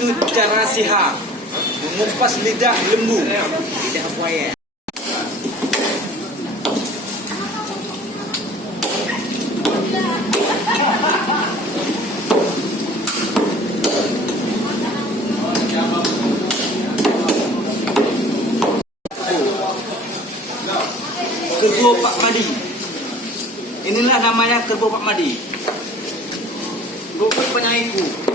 Itu cara sihat mengupas lidah lembu, lidah buaya. Kerbau Pak Madi. Inilah namanya kerbau Pak Madi. Rumput penyaingku.